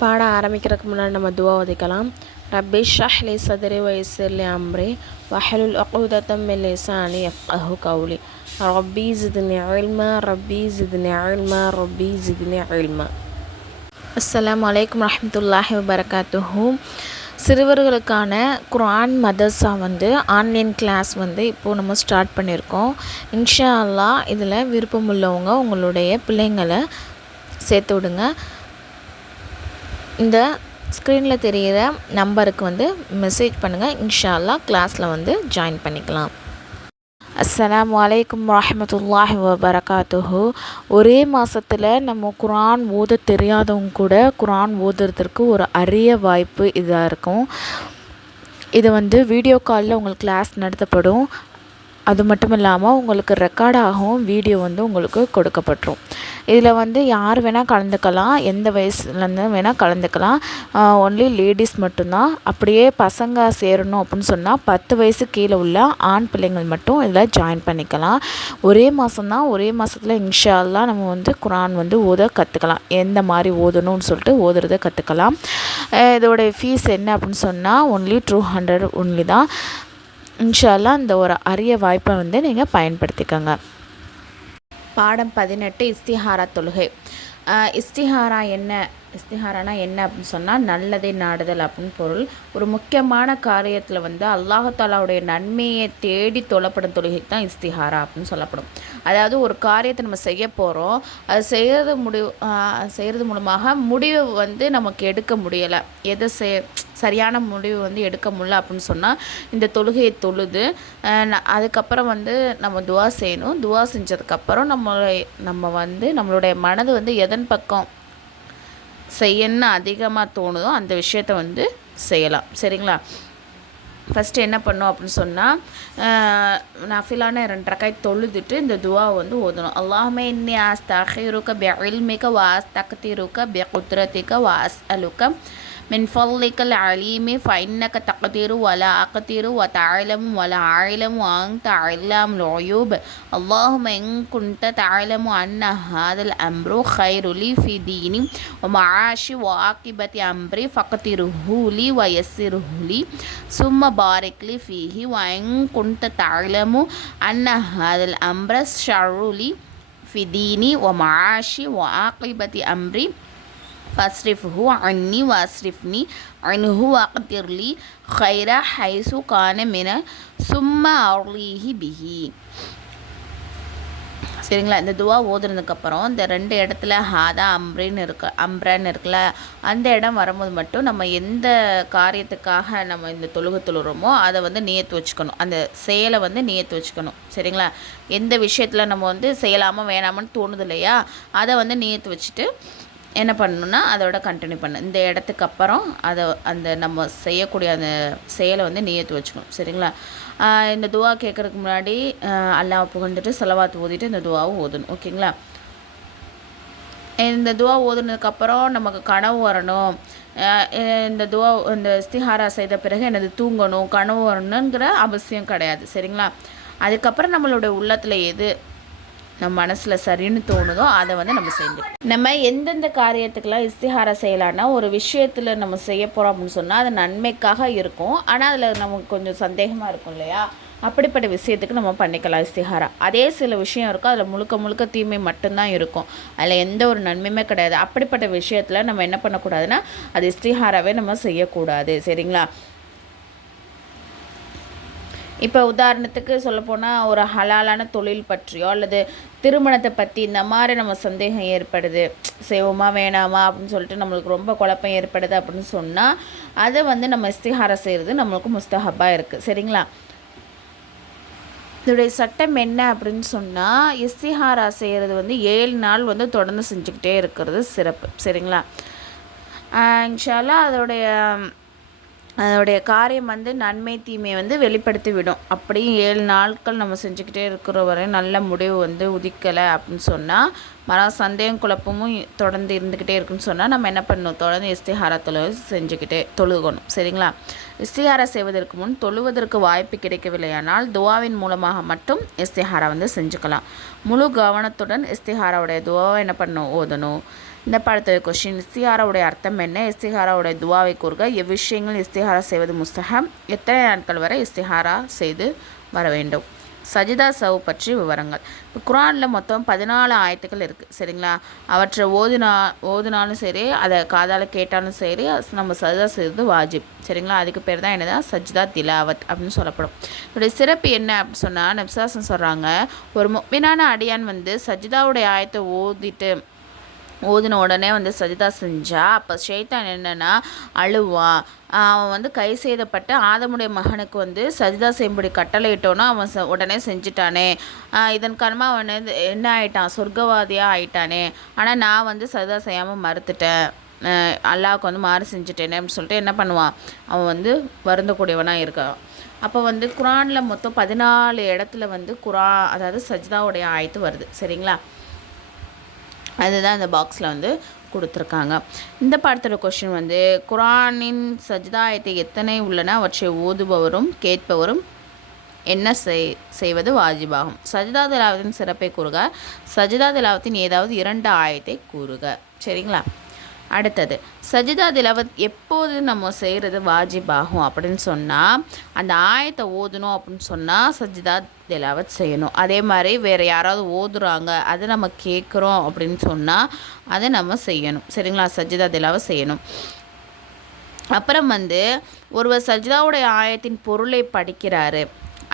பாடம் ஆரம்பிக்கிறதுக்கு முன்னாடி நம்ம துவா ஓதிக்கலாம். ரப்பி ஷ்ரஹ் லி சத்ரி வயஸ்ஸிர் லி அம்ரி வஹ்லுல் உக்தத்தம் மின் லிசானி யஃப்கஹு கௌலி ரப்பி ஜித்னி இல்மா ரப்பி ஜித்னி இல்மா ரப்பி ஜித்னி இல்மா. அஸ்ஸலாமு அலைக்கும் வரஹ்மத்துல்லாஹி வபரகாத்துஹு. சிறுவர்களுக்கான குர்ஆன் மதர்ஸா ஆன்லைன் கிளாஸ் இப்போது நம்ம ஸ்டார்ட் பண்ணியிருக்கோம். இன்ஷா அல்லாஹ் இதில் விருப்பமுள்ளவங்க உங்களுடைய பிள்ளைங்களை சேர்த்து விடுங்க. இந்த ஸ்க்ரீனில் தெரிகிற நம்பருக்கு மெசேஜ் பண்ணுங்கள். இன்ஷா அல்லாஹ் கிளாஸில் ஜாயின் பண்ணிக்கலாம். அஸ்ஸலாமு அலைக்கும் வரஹ்மத்துல்லாஹி வபரகாத்துஹு. ஒரே மாதத்தில் நம்ம குர்ஆன் ஓத தெரியாதவங்க கூட குர்ஆன் ஓதுறதுக்கு ஒரு அரிய வாய்ப்பு இதாக இருக்கும். இது வீடியோ காலில் உங்களுக்கு கிளாஸ் நடத்தப்படும். அது மட்டும் இல்லாமல் உங்களுக்கு ரெக்கார்டாகவும் வீடியோ உங்களுக்கு கொடுக்கப்பட்டுரும். இதில் யார் வேணால் கலந்துக்கலாம், எந்த வயசுலேருந்து வேணால் கலந்துக்கலாம். ஒன்லி லேடிஸ் மட்டும்தான். அப்படியே பசங்க சேரணும் அப்படின்னு சொன்னால் 10 வயசு கீழே உள்ள ஆண் பிள்ளைங்கள் மட்டும் இதில் ஜாயின் பண்ணிக்கலாம். ஒரே மாதம்தான். ஒரே மாதத்தில் இன்ஷா அல்லாஹ் நம்ம குர்ஆன் ஓத கற்றுக்கலாம். எந்த மாதிரி ஓதணும்னு சொல்லிட்டு ஓதுறதை கற்றுக்கலாம். இதோடைய ஃபீஸ் என்ன அப்படின்னு சொன்னால் ஒன்லி 200 ஒன்லி தான். இன்ஷா அல்லாஹ் இந்த ஒரு அரிய வாய்ப்பை நீங்கள் பயன்படுத்திக்கோங்க. பாடம் 18 இஸ்திஹாரா தொழுகை. இஸ்திஹாரானா என்ன அப்படின்னு சொன்னால் நல்லதை நாடுதல் அப்படின்னு பொருள். ஒரு முக்கியமான காரியத்தில் அல்லாஹ் தஆலாவுடைய நன்மையை தேடி தொழப்படும் தொழுகை தான் இஸ்திஹாரா அப்படின்னு சொல்லப்படும். அதாவது ஒரு காரியத்தை நம்ம செய்ய போகிறோம், அது செய்கிறது மூலமாக முடிவு நமக்கு எடுக்க முடியலை, சரியான முடிவு எடுக்க முடியல அப்படின்னு சொன்னால் இந்த தொழுகையை தொழுது அதுக்கப்புறம் நம்ம துவா செய்யணும். துவா செஞ்சதுக்கப்புறம் நம்மளுடைய மனது எதன் பக்கம் செய்யணும்னு அதிகமாக தோணுதோ அந்த விஷயத்தை செய்யலாம். சரிங்களா? ஃபஸ்ட்டு என்ன பண்ணோம் அப்படின்னு சொன்னால் நஃபிலான 2 ரக்காத் தொழுதுட்டு இந்த துவா ஓதணும். அல்லாஹும்ம இன்னி அஸ்தக்ஃபிருக பிஇல்மிக வ அஸ்தக்திருக பிகுத்ரதிக வ அஸ்அலுக من فضلك العليم فإنك تقدر ولا أقدر وتعلم ولا أعلم وأنت علام الغيوب اللهم إن كنت تعلم أن هذا الأمر خير لي في ديني ومعاشي وعاقبة أمري فاقدره لي ويسره لي ثم بارك لي فيه وإن كنت تعلم أن هذا الأمر شر لي في ديني ومعاشي وعاقبة أمري فاصرفه عني واصرفني عنه واقدر لي خير حيث كان من ثم أرضيه به. சரிங்களா? இந்த துவா ஓதுனதுக்கப்புறம் இந்த 2 இடத்துல ஹாதா அம்ரான்னு இருக்குல்ல, அந்த இடம் வரும்போது மட்டும் நம்ம எந்த காரியத்துக்காக நம்ம இந்த தொழுகிறோமோ அதை நியத்து வச்சுக்கணும். அந்த செயலை நியத்து வச்சுக்கணும். சரிங்களா? எந்த விஷயத்தில் நம்ம செய்யலாமா வேணாமான்னு தோணுது இல்லையா, அதை நியத்து வச்சுட்டு என்ன பண்ணணுன்னா அதோட கண்டினியூ பண்ண இந்த இடத்துக்கு அப்புறம் அந்த நம்ம செய்யக்கூடிய அந்த செயலை நியத்து வச்சுக்கணும். சரிங்களா? இந்த துவா கேட்குறதுக்கு முன்னாடி அல்லாஹ் புகழ்ந்துட்டு ஸலவாத் ஓதிட்டு இந்த துவாவும் ஓதணும். ஓகேங்களா? இந்த துவா ஓதுனதுக்கப்புறம் நமக்கு கனவு வரணும், இந்த இஸ்திஹாரா செய்த பிறகு எனது தூங்கணும், கனவு வரணுங்கிற அவசியம் கிடையாது. சரிங்களா? அதுக்கப்புறம் நம்மளுடைய உள்ளத்தில் எது நம்ம மனசில் சரின்னு தோணுதோ அதை நம்ம செஞ்சுக்கணும். நம்ம எந்தெந்த காரியத்துக்கெல்லாம் இஸ்திஹாரா செய்யலான்னா, ஒரு விஷயத்தில் நம்ம செய்ய போகிறோம் அப்படின்னு சொன்னால் அது நன்மைக்காக இருக்கும், ஆனால் அதில் நமக்கு கொஞ்சம் சந்தேகமாக இருக்கும் இல்லையா, அப்படிப்பட்ட விஷயத்துக்கு நம்ம பண்ணிக்கலாம் இஸ்திஹாரா. அதே சில விஷயம் இருக்கும், அதில் முழுக்க தீமை மட்டும்தான் இருக்கும், அதில் எந்த ஒரு நன்மையுமே கிடையாது. அப்படிப்பட்ட விஷயத்தில் நம்ம என்ன பண்ணக்கூடாதுன்னா அது இஸ்திஹாராவே நம்ம செய்யக்கூடாது. சரிங்களா? இப்போ உதாரணத்துக்கு சொல்லப்போனால் ஒரு ஹலாலான தொழில் பற்றியோ அல்லது திருமணத்தை பற்றி இந்த மாதிரி நம்ம சந்தேகம் ஏற்படுது, செய்வோமா வேணாமா அப்படின்னு சொல்லிட்டு நம்மளுக்கு ரொம்ப குழப்பம் ஏற்படுது அப்படின்னு சொன்னால் அதை நம்ம இஸ்திஹாரா செய்கிறது நம்மளுக்கு முஸ்தஹப்பாக இருக்குது. சரிங்களா? இதோடைய சட்டம் என்ன அப்படின்னு சொன்னால் இஸ்திஹாரா செய்கிறது 7 நாள் தொடர்ந்து செஞ்சுக்கிட்டே இருக்கிறது சிறப்பு. சரிங்களா? இன்ஷா அல்லாஹ் அதோடைய காரியம் நன்மை தீமை வெளிப்படுத்தி விடும். அப்படியும் 7 நாட்கள் நம்ம செஞ்சுக்கிட்டே இருக்கிற வரை நல்ல முடிவு உதிக்கலை அப்படின்னு சொன்னால் சந்தேகம் குழப்பமும் தொடர்ந்து இருந்துக்கிட்டே இருக்குன்னு சொன்னால் நம்ம என்ன பண்ணணும், தொடர்ந்து இஸ்திஹாரா தொழுகணும். சரிங்களா? இஸ்திஹாரா செய்வதற்கு முன் தொழுவதற்கு வாய்ப்பு கிடைக்கவில்லையானால் துவாவின் மூலமாக மட்டும் இஸ்திஹாரா செஞ்சுக்கலாம். முழு கவனத்துடன் இஸ்திஹாராவுடைய துவாவை என்ன பண்ணணும், ஓதணும். இந்த பாடத்தோட கொஸ்டின் இஸ்திகாராவுடைய அர்த்தம் என்ன, இஸ்திகாராவுடைய துவாவை கூறுக, எவ்விஷயங்கள் இஸ்திகாரா செய்வது முஸ்தகம், எத்தனை நாட்கள் வரை இஸ்திகாரா செய்து வர வேண்டும். சஜிதா சவ் பற்றி விவரங்கள். இப்போ குரானில் மொத்தம் 14 ஆயத்துக்கள் இருக்குது சரிங்களா. அவற்றை ஓதுனாலும் சரி, அதை காதால் கேட்டாலும் சரி, நம்ம சஜிதா செய்கிறது வாஜிப் சரிங்களா. அதுக்கு பேர் தான் என்னதான் சஜிதா திலாவத் அப்படின்னு சொல்லப்படும். இதோடைய சிறப்பு என்ன அப்படின்னு சொன்னால், நபிசாசன் சொல்கிறாங்க, ஒரு முஃமினான அடியான் வந்து சஜிதாவுடைய ஆயத்தை ஓதின உடனே வந்து சஜிதா செஞ்சால் அப்போ ஷைத்தான் என்னென்னா அழுவான். அவன் வந்து கை செய்தப்பட்ட ஆதமுடைய மகனுக்கு வந்து சஜிதா செய்யும்படி கட்டளையிட்டோன்னா அவன் உடனே செஞ்சுட்டானே, இதன் காரணமாக அவன் என்ன ஆயிட்டான், சொர்க்கவாதியாக ஆயிட்டானே. ஆனால் நான் வந்து சஜிதா செய்யாமல் மறுத்துட்டேன், அல்லாவுக்கு வந்து மாறு செஞ்சுட்டேனே அப்படின்னு சொல்லிட்டு என்ன பண்ணுவான், அவன் வந்து வருந்தக்கூடியவனாக இருக்கான். அப்போ வந்து குரானில் மொத்தம் 14 இடத்துல வந்து அதாவது சஜிதாவுடைய ஆயத்து வருது சரிங்களா. அதுதான் இந்த பாக்ஸில் வந்து கொடுத்துருக்காங்க. இந்த பாடத்தோட கொஸ்டின் வந்து குரானின் சஜிதா ஆயத்தை எத்தனை உள்ளன, அவற்றை ஓதுபவரும் கேட்பவரும் என்ன செய்வது வாஜிபாகும். சஜிதா திலாவத்தின் சிறப்பை கூறுக, சஜிதா திலாவத்தின் ஏதாவது 2 ஆயத்தை கூறுக சரிங்களா. அடுத்தது சஜிதா திலாவத் எப்போது நம்ம செய்கிறது வாஜிபாகும் அப்படின்னு சொன்னால், அந்த ஆயத்தை ஓதணும் அப்படின்னு சொன்னால் சஜிதா திலாவத் செய்யணும். அதே மாதிரி வேறு யாராவது ஓதுறாங்க அதை நம்ம கேட்குறோம் அப்படின்னு சொன்னால் அதை நம்ம செய்யணும் சரிங்களா. சஜிதா திலாவத் செய்யணும். அப்புறம் வந்து ஒருவர் சஜிதாவுடைய ஆயத்தின் பொருளை படிக்கிறாரு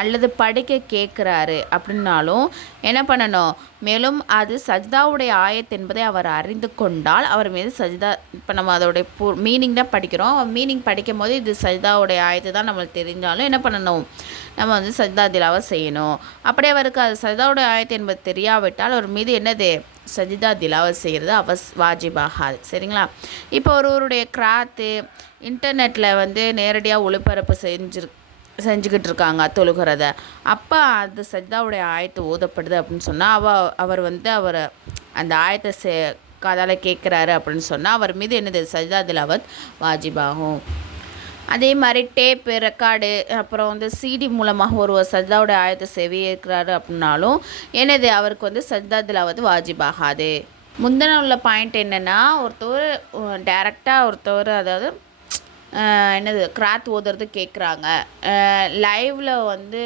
அல்லது படிக்க கேட்குறாரு அப்படின்னாலும் என்ன பண்ணணும், மேலும் அது சஜிதாவுடைய ஆயத் என்பதை அவர் அறிந்து கொண்டால் அவர் மீது சஜிதா, இப்போ நம்ம அதோடைய மீனிங் தான் படிக்கிறோம், மீனிங் படிக்கும் போது இது சஜிதாவுடைய ஆயத்து தான் நம்மளுக்கு தெரிஞ்சாலும் என்ன பண்ணணும், நம்ம வந்து சஜிதா திலாவை செய்யணும். அப்படியே அவருக்கு அது சஜிதாவுடைய ஆயத்து என்பது தெரியாவிட்டால் அவர் மீது என்னது சஜிதா திலாவை செய்கிறது வாஜிபாகாது சரிங்களா. இப்போ ஒருவருடைய கிராத்து இன்டர்நெட்டில் வந்து நேரடியாக ஒளிபரப்பு செஞ்சுக்கிட்டு இருக்காங்க தொழுகிறத, அப்போ அது சஜிதாவுடைய ஆயத்தை ஓதப்படுது அப்படின்னு சொன்னால் அவர் வந்து அந்த ஆயத்தை காதால் கேட்குறாரு அப்படின்னு சொன்னால் அவர் மீது என்னது சஜிதா திலாவத் வாஜிபாகும். அதே மாதிரி டேப்பு ரெக்கார்டு அப்புறம் வந்து சிடி மூலமாக ஒரு சஜிதாவுடைய ஆயத்தை செவியேற்கிறாரு அப்படின்னாலும் என்னது அவருக்கு வந்து சஜிதா திலாவத் வாஜிபாகாது. முந்தின உள்ள பாயிண்ட் என்னென்னா, ஒருத்தவர் அதாவது என்னது கிராத் ஓதுறது கேட்குறாங்க, லைவில் வந்து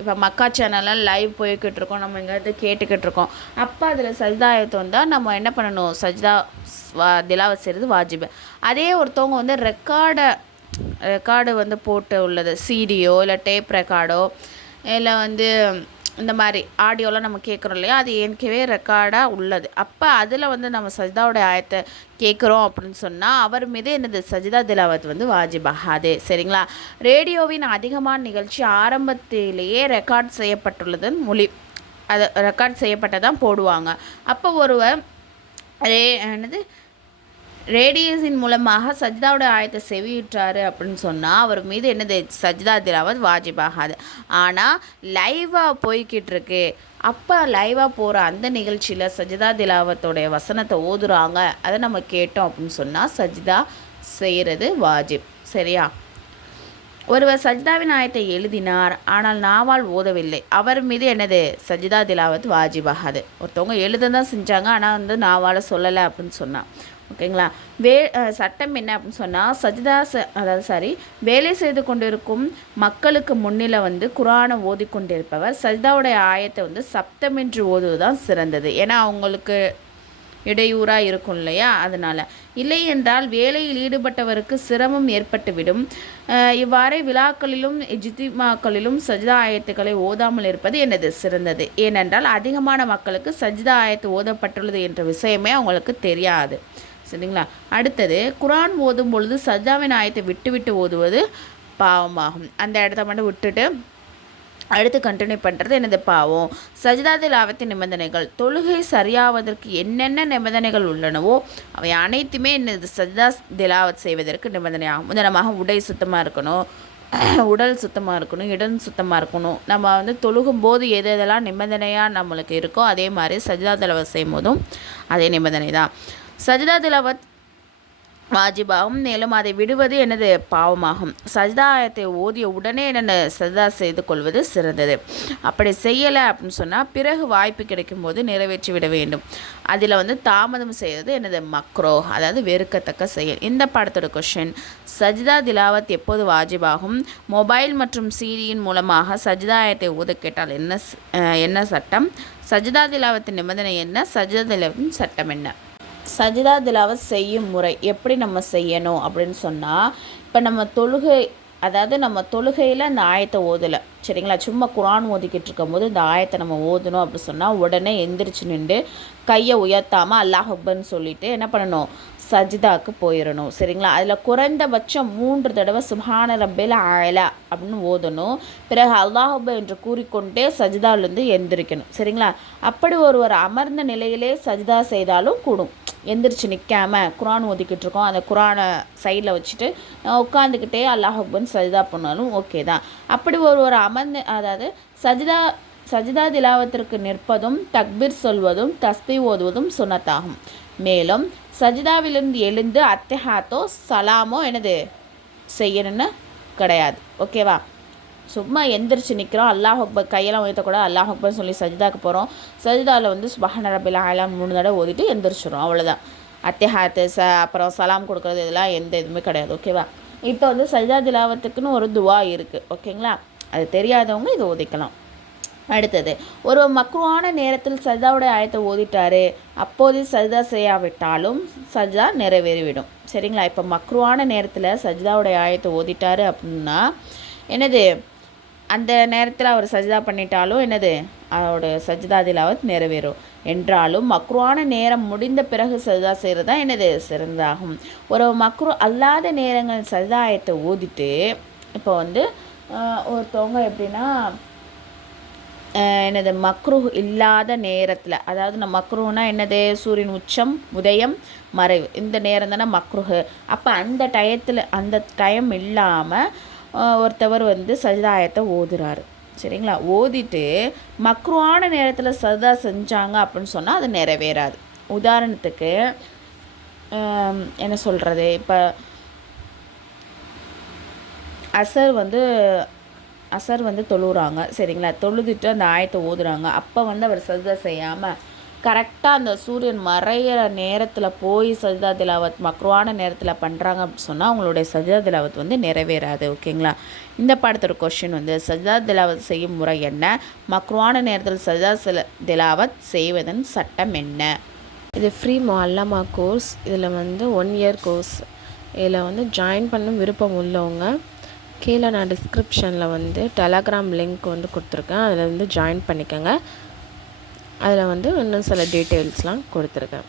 இப்போ மக்கா சேனலில் லைவ் போய்கிட்டு இருக்கோம், நம்ம எங்கேயாவது கேட்டுக்கிட்டு இருக்கோம், அப்போ அதில் சஜிதா ஆயத்து வந்தால் நம்ம என்ன பண்ணணும், சஜிதா திலாவத் செய்கிறது வாஜிபு. அதே ஒருத்தவங்க வந்து ரெக்கார்டு வந்து போட்டு உள்ளது, சிடியோ இல்லை டேப் ரெக்கார்டோ இல்லை வந்து இந்த மாதிரி ஆடியோலாம் நம்ம கேட்குறோம் இல்லையா, அது ஏற்கனவே ரெக்கார்டாக உள்ளது, அப்போ அதில் வந்து நம்ம சஜிதாவுடைய ஆயத்தை கேட்குறோம் அப்படின்னு சொன்னால் அவர் மீது என்னது சஜிதா திலாவத் வந்து வாஜிபாகாது சரிங்களா. ரேடியோவின் அதிகமான நிகழ்ச்சி ஆரம்பத்திலேயே ரெக்கார்ட் செய்யப்பட்டுள்ளதன் அதை ரெக்கார்ட் செய்யப்பட்டதான் போடுவாங்க. அப்போ ஒருவர் ரேடியோஸின் மூலமாக சஜிதாவோட ஆயத்தை செவியுற்றாரு அப்படின்னு சொன்னால் அவர் மீது என்னது சஜிதா திலாவத் வாஜிபாகாது. ஆனால் லைவாக போய்கிட்டு இருக்கு, அப்போ லைவாக போகிற அந்த நிகழ்ச்சியில் சஜிதா திலாவத்தோடைய வசனத்தை ஓதுறாங்க, அதை நம்ம கேட்டோம் அப்படின்னு சொன்னால் சஜிதா செய்கிறது வாஜிப் சரியா. ஒருவர் சஜிதாவின் ஆயத்தை எழுதினார் ஆனால் நாவால் ஓதவில்லை, அவர் மீது என்னது சஜிதா திலாவத் வாஜிபாகாது. ஒருத்தவங்க எழுத தான் செஞ்சாங்க ஆனால் வந்து நாவால் சொல்லலை அப்படின்னு சொன்னால் ஓகேங்களா. சட்டம் என்ன அப்படின்னு சொன்னால், வேலை செய்து கொண்டிருக்கும் மக்களுக்கு முன்னில வந்து குரானை ஓதிக்கொண்டிருப்பவர் சஜிதாவுடைய ஆயத்தை வந்து சப்தமின்றி ஓதுவது தான் சிறந்தது. ஏன்னா அவங்களுக்கு இடையூறாக இருக்கும் இல்லையா, அதனால். இல்லை என்றால் வேலையில் ஈடுபட்டவருக்கு சிரமம் ஏற்பட்டுவிடும். இவ்வாறே விழாக்களிலும் இஜ்திமாக்களிலும் சஜிதா ஆயத்துக்களை ஓதாமல் இருப்பது என்னது சிறந்தது. ஏனென்றால் அதிகமான மக்களுக்கு சஜிதா ஆயத்து ஓதப்பட்டுள்ளது என்ற விஷயமே அவங்களுக்கு தெரியாது சரிங்களா. அடுத்தது குரான் ஓதும் பொழுது சஜிதாவின் ஆயத்தை விட்டு ஓதுவது பாவமாகும். அந்த இடத்த மட்டும் விட்டுட்டு அடுத்து கண்டினியூ பண்ணுறது என்னது பாவம். சஜிதா திலாவத்தின் நிபந்தனைகள். தொழுகை சரியாவதற்கு என்னென்ன நிபந்தனைகள் உள்ளனவோ அவை அனைத்துமே என்னது சஜிதா திலாவத் செய்வதற்கு நிபந்தனையாகும். முதலமாக உடை சுத்தமாக இருக்கணும், உடல் சுத்தமாக இருக்கணும், இடம் சுத்தமாக இருக்கணும். நம்ம வந்து தொழுகும் போது எதெல்லாம் நிபந்தனையாக நம்மளுக்கு இருக்கோ அதே மாதிரி சஜிதா திலாவத் செய்யும் போதும் அதே நிபந்தனை தான். சஜிதா திலாவத் வாஜிபாகும். மேலும் அதை விடுவது எனது பாவமாகும். சஜ்தா ஆயத்தை ஓதிய உடனே என்னென்ன சஜ்தா செய்து கொள்வது சிறந்தது. அப்படி செய்யலை அப்படின்னு சொன்னால் பிறகு வாய்ப்பு கிடைக்கும் போது நிறைவேற்றி விட வேண்டும். அதில் வந்து தாமதம் செய்வது எனது மக்ரோ, அதாவது வெறுக்கத்தக்க செயல். இந்த பாடத்தோட கொஷின், சஜ்தா திலாவத் எப்போது வாஜிபாகும்? மொபைல் மற்றும் சிடியின் மூலமாக சஜ்தா ஆயத்தை ஓத கேட்டால் என்ன சட்டம்? சஜ்தா திலாவத்தின் நிபந்தனை என்ன? சஜ்தா திலாவத்தின் சட்டம் என்ன? சஜிதா திலாவத் செய்யும் முறை எப்படி நம்ம செய்யணும் அப்படின்னு சொன்னால், இப்போ நம்ம தொழுகையில் அந்த ஆயத்தை ஓதலை, சரிங்களா, சும்மா குரான் ஓதிக்கிட்டு இருக்கும் போது இந்த ஆயத்தை நம்ம ஓதணும் அப்படி சொன்னால் உடனே எந்திரிச்சு நின்று கையை உயர்த்தாமல் அல்லாஹ் அக்பர்னு சொல்லிவிட்டு என்ன பண்ணணும், சஜிதாவுக்கு போயிடணும், சரிங்களா. அதில் குறைந்தபட்சம் 3 தடவை சுப்ஹான ரப்பில் ஆலா அப்படின்னு ஓதணும். பிறகு அல்லாஹ் அக்பர் என்று கூறிக்கொண்டே சஜிதாவிலேருந்து எந்திரிக்கணும், சரிங்களா. அப்படி ஒருவர் அமர்ந்த நிலையிலே சஜிதா செய்தாலும் கூடும். எந்திரிச்சு நிற்காம குரான் ஓதிக்கிட்டு இருக்கோம், அந்த குரானை சைடில் வச்சுட்டு உட்காந்துக்கிட்டே அல்லாஹ் அக்பர்னு சஜிதா பண்ணாலும் ஓகே தான். அப்படி ஒரு அமர்ந்து, அதாவது சஜிதா திலாவத்திற்கு நிற்பதும் தக்பீர் சொல்வதும் தஸ்பீ ஓதுவதும் சுன்னத்தாகும். மேலும் சஜிதாவிலிருந்து எழுந்து அத்தஹாத்தோ சலாமோ எனது செய்யணும்னு கிடையாது, ஓகேவா. சும்மா எந்திரிச்சு நிற்கிறோம், அல்லாஹ் அக்பர் கையெல்லாம் உயர்த்தக்கூட அல்லாஹ் அக்பர்னு சொல்லி சஜிதாக்கு போகிறோம். சஜிதாவில் வந்து சுப்ஹான ரப்பில் ஆலா 3 தடவை ஓதிட்டு எந்திரிச்சிடும், அவ்வளோதான். அத்தஹாத்து அப்புறம் சலாம் கொடுக்குறது இதெல்லாம் எந்த இதுவுமே கிடையாது, ஓகேவா. இப்போ வந்து சஜிதா திலாவத்துக்குன்னு ஒரு துவா இருக்குது, ஓகேங்களா. அது தெரியாதவங்க இதை ஓதிக்கலாம். அடுத்தது, ஒரு மக்ருவான நேரத்தில் சஜிதாவுடைய ஆயத்தை ஓதிட்டாரு, அப்போது சஜிதா செய்யாவிட்டாலும் சஜிதா நிறைவேறிவிடும், சரிங்களா. இப்போ மக்ருவான நேரத்தில் சஜிதாவுடைய ஆயத்தை ஓதிட்டாரு அப்படின்னா என்னது, அந்த நேரத்தில் அவர் சஜிதா பண்ணிட்டாலும் என்னது, அவருடைய சஜிதா திலாவத் நிறைவேறும். என்றாலும் மக்ருவான நேரம் முடிந்த பிறகு சஜிதா செய்கிறது தான் என்னது சிறந்தாகும். ஒரு மக்ரு அல்லாத நேரங்கள் சஜிதா ஆயத்தை ஓதிட்டு, இப்போ வந்து ஒருத்தவங்க எப்படின்னா என்னது மக்ரு இல்லாத நேரத்தில், அதாவது நம்ம மக்ருனா என்னது, சூரியன் உச்சம் உதயம் மறைவு, இந்த நேரம் தானே மக்ருஹு. அப்போ அந்த டைம் இல்லாமல் ஒருத்தவர் வந்து சஜிதா ஆயத்தை ஓதுறாரு, சரிங்களா. ஓதிட்டு மக்ருவான நேரத்தில் சஜிதா செஞ்சாங்க அப்படின்னு சொன்னால் அது நிறைவேறாது. உதாரணத்துக்கு என்ன சொல்கிறது, இப்போ அசர் வந்து தொழுகிறாங்க, சரிங்களா. தொழுதுட்டு அந்த ஆயத்தை ஓதுறாங்க. அப்போ வந்து அவர் சஜிதா செய்யாமல் கரெக்டாக அந்த சூரியன் மறையிற நேரத்தில் போய் சஜிதா திலாவத் மக்ருவான நேரத்தில் பண்ணுறாங்க அப்படின்னு சொன்னால் அவங்களுடைய சஜிதா திலாவத் வந்து நிறைவேறாது, ஓகேங்களா. இந்த பாடத்தோட கொஸ்டின் வந்து, சஜிதா திலாவத் செய்யும் முறை என்ன? மக்ருவான நேரத்தில் சஜிதா திலாவத் செய்வதன் சட்டம் என்ன? இது ஃப்ரீ முஅல்லமா கோர்ஸ். இதில் வந்து 1 இயர் கோர்ஸ். இதில் வந்து ஜாயின் பண்ண விருப்பம் உள்ளவங்க கீழே நான் டிஸ்கிரிப்ஷனில் வந்து டெலகிராம் லிங்க் வந்து கொடுத்துருக்கேன், அதில் வந்து ஜாயின் பண்ணிக்கோங்க. அதில் வந்து இன்னும் சில டீட்டெயில்ஸ்லாம் கொடுத்துருக்கேன்.